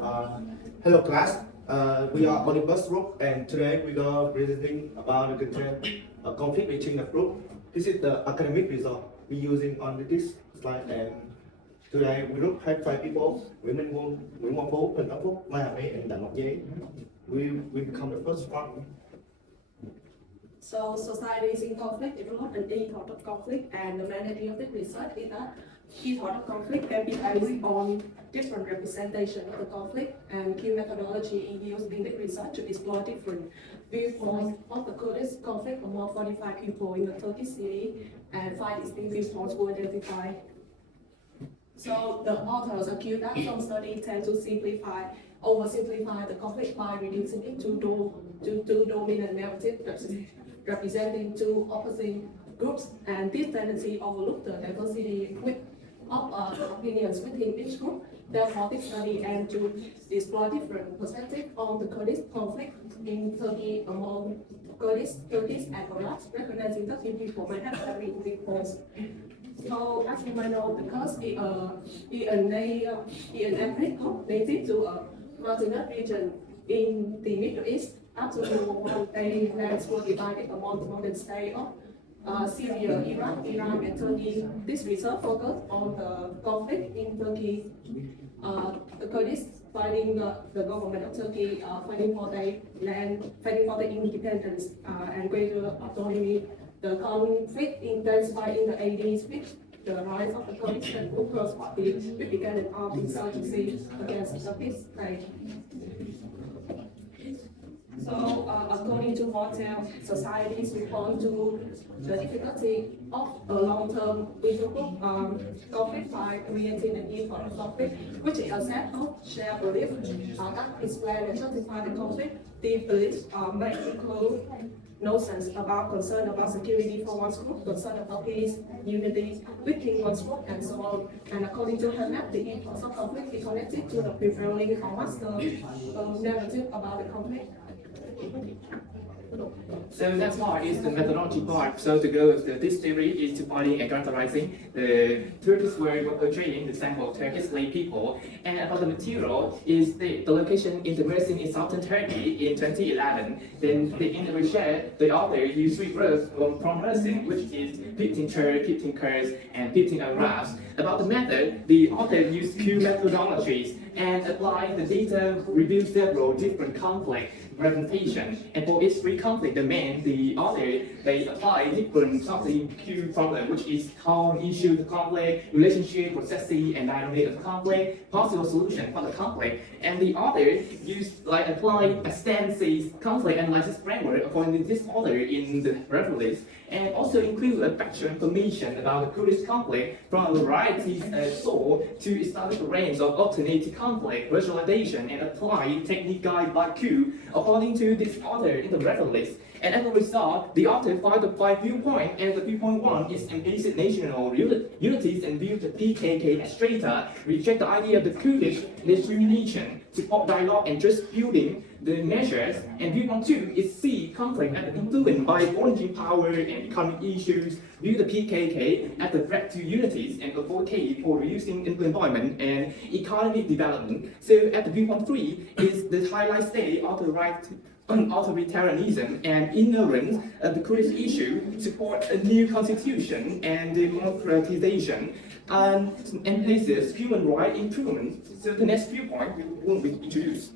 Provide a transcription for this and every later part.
Uh, Hello class, we are Olympus group and today we are presenting about the content conflict between the group. This is the academic result we using on this slide and today we group had 5 people, Nguyễn Quang Phú, Huỳnh Tấn Phúc, Mai Hà My and Đặng Ngọc Giấy. We become the first one. So societies in conflict develop an ethos of conflict, and the mandate of this research is that ethos of conflict can be based on different representation of the conflict, and key methodology used in the research to explore different viewpoints of the Kurdish conflict among 45 people in the Turkish city, and 5 distinct viewpoints were identified. So the authors accuse that some studies tend to oversimplify the conflict by reducing it to two dominant narratives representing two opposing groups, and this tendency overlook the diversity of opinions within each group. Therefore, this study aims to explore different perspectives on the Kurdish conflict in Turkey among Kurdish, Turkish, and Arabs, recognizing that people may have varying viewpoints. So, as you might know, because an ethnic group native to a mountainous region in the Middle East, after World War I, lands were divided among the modern states of Syria, Iraq, Iran, and Turkey. This research focused on the conflict in Turkey. The Kurdish fighting the government of Turkey, fighting for their land, fighting for their independence and greater autonomy. The conflict intensified in the 80s with the rise of the Kurdish and Olympus party, which began an armed insurgency against the Turkish state. So, according to Hotel, societies respond to the difficulty of a long-term intergroup conflict by creating an ethos of conflict, which is a set of shared beliefs that explain and justify the conflict. These beliefs may include notions about concern about security for one's group, concern about peace, unity within one's group, and so on. And according to her map, the ethos of conflict is connected to the prevailing or master narrative about the conflict. So that part is the methodology part. So to go with this theory is to finding and characterizing the Turkish word for portraying the sample of Turkish slave people. And about the material is the location is immersing in southern Turkey in 2011. Then in the research, the author used 3 groups from Mersin, which is 15 Turks, 15 Kurds, and 15 Arabs. About the method, the author used Q methodologies and applied the data, reviewed several different conflict representation. And for each 3 conflict domain, the author they apply different something Q problem, which is called issue, the conflict, relationship, processing, and dynamic of the conflict, possible solution for the conflict. And the author used apply extensive conflict analysis framework according to this author in the reference, and also include a factual information about the Kurdish conflict from a variety of sources to establish a range of alternative conflict visualization and apply technique guide by Q according to this author in the reference. And as a result, the author found the 5 viewpoints, and the viewpoint 1 is implicit national unities and view the PKK as traitor, reject the idea of the Kurdish discrimination, support dialogue and just building the measures, and viewpoint 2 is see conflict as influenced by foreign power and economic issues, view the PKK as a threat to unities and advocate for reducing employment and economic development. So at the viewpoint 3 is the highlight state of the right on authoritarianism and ignorance of the Kurdish issue, support a new constitution and democratization, and places human rights improvement. So the next viewpoint will be introduced.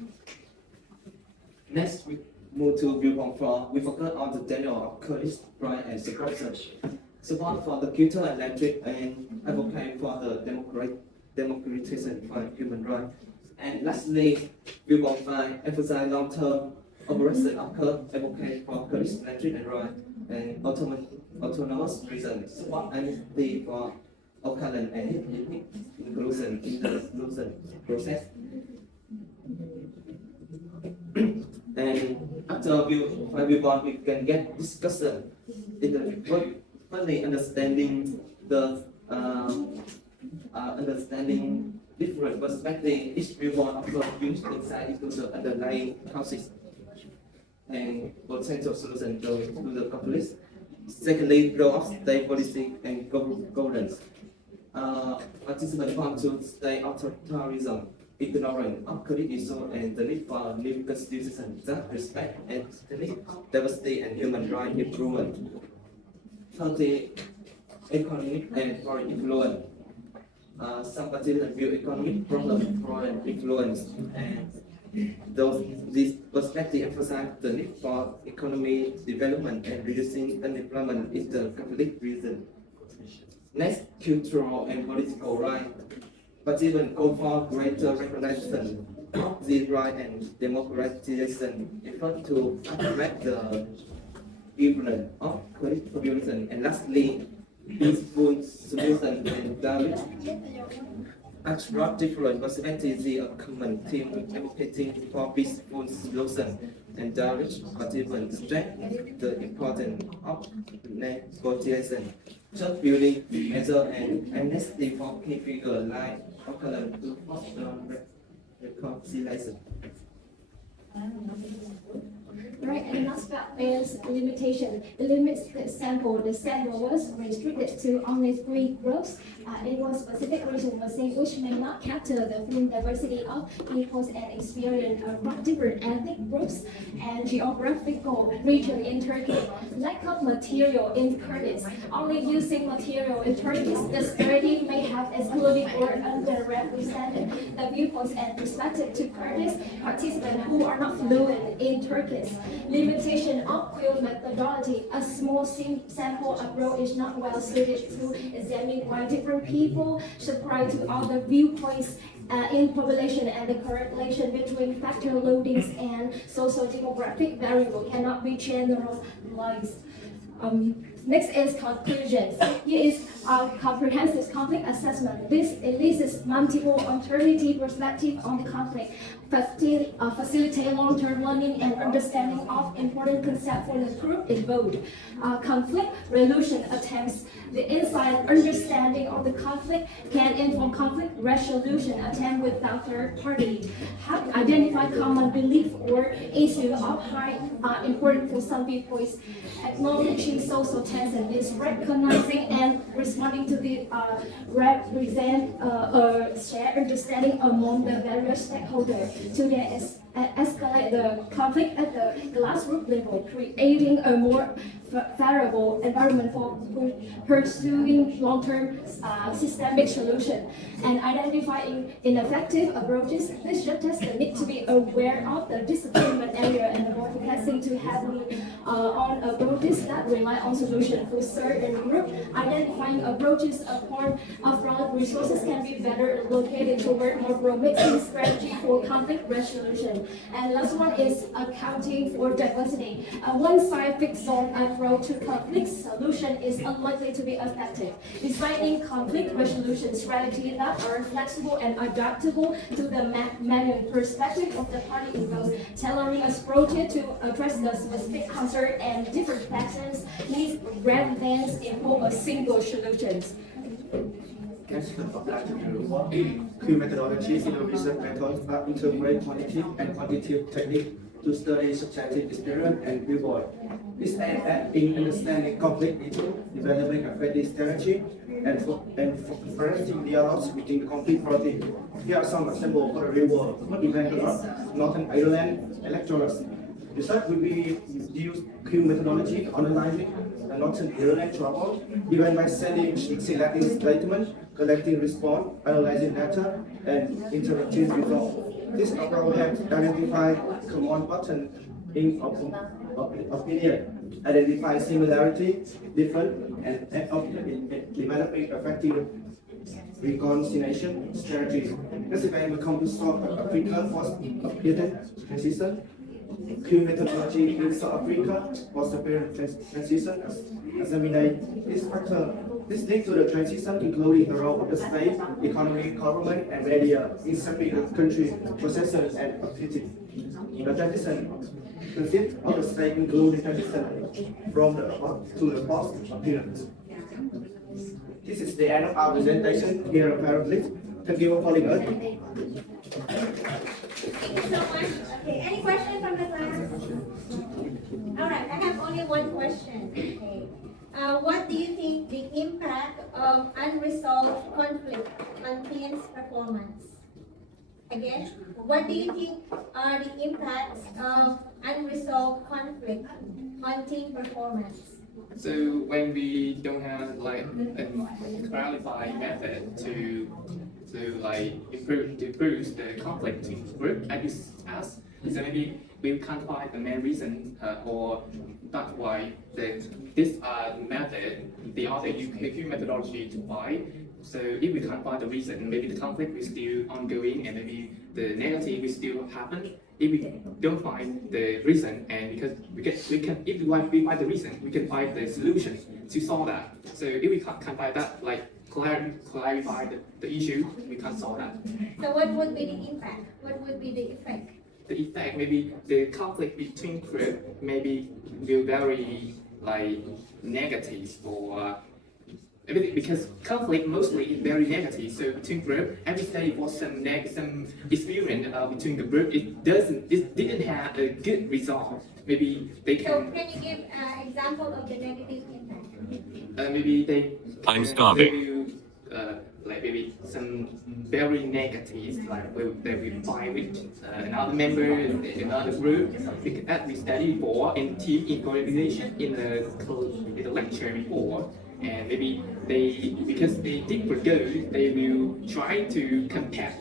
Next, we move to viewpoint 4. We focus on the denial of Kurdish rights and security, support for the culture and language, and advocate for the democratization of human rights. And lastly, viewpoint 5 emphasize long-term operation of Kurd, advocate for Kurdish language and rights, and autonomous reason, support amnesty for occurrence and ethnic inclusion in the solution process. And after viewpoint, we can get discussion in the firstly understanding the understanding different perspective. Each viewpoint of the unique insight into the underlying causes and potential solution to the conflict. Secondly, role of state policy and governance. Participants want to state authoritarianism ignorance of current issues and the need for new constitution that respect ethnic diversity and human rights improvement. 30. Economic and foreign influence. Some participants view economic problem, foreign influence, and this perspective emphasize the need for economic development and reducing unemployment is the conflict reason. Next, cultural and political rights. Participants call for greater recognition of these rights and democratization, effort to address the ignorance of population, and lastly, peaceful solution and direct abstract different perspectives a common theme advocating for peaceful solution and direct participants stress the importance of negotiation, just building measure and amnesty for key figures like Oakland to foster reconciliation. Right, and last part is limitation. It limits the sample. The sample was restricted to only 3 groups. It was specific reason was saying which may not capture the full diversity of peoples and experience from different ethnic groups and geographical region in Turkey. Lack of material in Kurdish. Only using material in Turkish, the disparity may have excluded or underrepresented the viewpoints and perspective to Kurdish participants who are not fluent in Turkish. Limitation of field methodology. A small sample approach is not well suited to examine why different people subscribe to other viewpoints in population, and the correlation between factor loadings and socio-demographic variable cannot be generalized. Next is conclusions. Here is a comprehensive conflict assessment. This elicits multiple alternative perspectives on the conflict, facilitate long-term learning and understanding of important concepts for the group involved. Conflict resolution attempts. The insight and understanding of the conflict can inform conflict resolution attempt without third party. Help identify common belief or issue of high importance for some viewpoints. Acknowledging social tension is recognizing and responding to the represent a shared understanding among the various stakeholders to escalate the conflict at the grassroots level, creating a more favorable environment for pursuing long-term systemic solution, and identifying ineffective approaches. This suggests the need to be aware of the disagreement area and avoid focusing too heavily on approaches that rely on solution for certain group. Identifying approaches upon resources can be better located toward more promising strategy for conflict resolution. And last one is accounting for diversity. A one-size-fits-all approach to conflict solution is unlikely to be effective. Designing conflict resolution strategies that are flexible and adaptable to the manual perspective of the party involved, tailoring a approach to address the specific concern and different factors needs rather than impose a single solution. Key methodologies in research methods that integrate quantitative and quantitative techniques to study subjective experience and viewpoint. This aims at understanding conflict issue, developing effective strategy, and fostering dialogues between the conflict parties. Here are some examples for the real world event of Northern Ireland electorals. Research will be used Q methodology to analyzing the Northern Ireland trouble, even by sending selecting statements, collecting response, analyzing data, and interactive results. This approach helps identify common patterns in opinion, identify similarity, different, and developing effective reconciliation strategies. This event will come to solve Africa for appearance transition. Q methodology in South Africa was the period transition examined this factor. This leads to the transition, including the role of the state, economy, government, and media in shaping the country's processes and activities. The transition consists of the state, including transition from the to the post appearance. This is the end of our presentation here apparently. Thank you for calling us. Thank you so much. Okay, any questions from the class? All right, I have only one question. Okay. What do you think the impact of unresolved conflict on teams' performance? Again, what do you think are the impacts of unresolved conflict on team performance? So when we don't have like a qualified method to improve the conflict in group as discussed, so maybe we can't find the main reason or that's why this method, the other UQ methodology to find. So if we can't find the reason, maybe the conflict is still ongoing and maybe the negative will still happen. If we don't find the reason, and because we can if we find the reason, we can find the solution to solve that. So if we can't find that, like clarify the issue, we can't solve that. So what would be the impact? What would be the effect? The effect, maybe the conflict between group maybe will very like negative or because conflict mostly is very negative. So between group, every study was some experience between the group. It didn't have a good result. Maybe they So can can you give an example of the negative impact? maybe they I'm starving. they will, like maybe some very negative, like they will fight with another member in another group. Because that we studied before in team in coordination in the lecture before, and maybe because they different goals, they will try to compare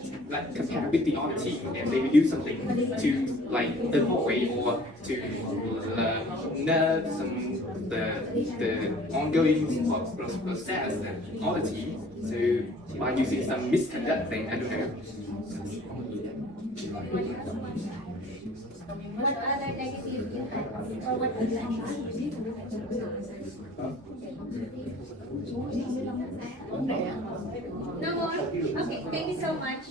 with the other team, and they will do something to like avoid or to nerve some the ongoing process and other team. So by using some misconduct thing, I don't know. What other negative impacts or what No more? Okay, thank you so much.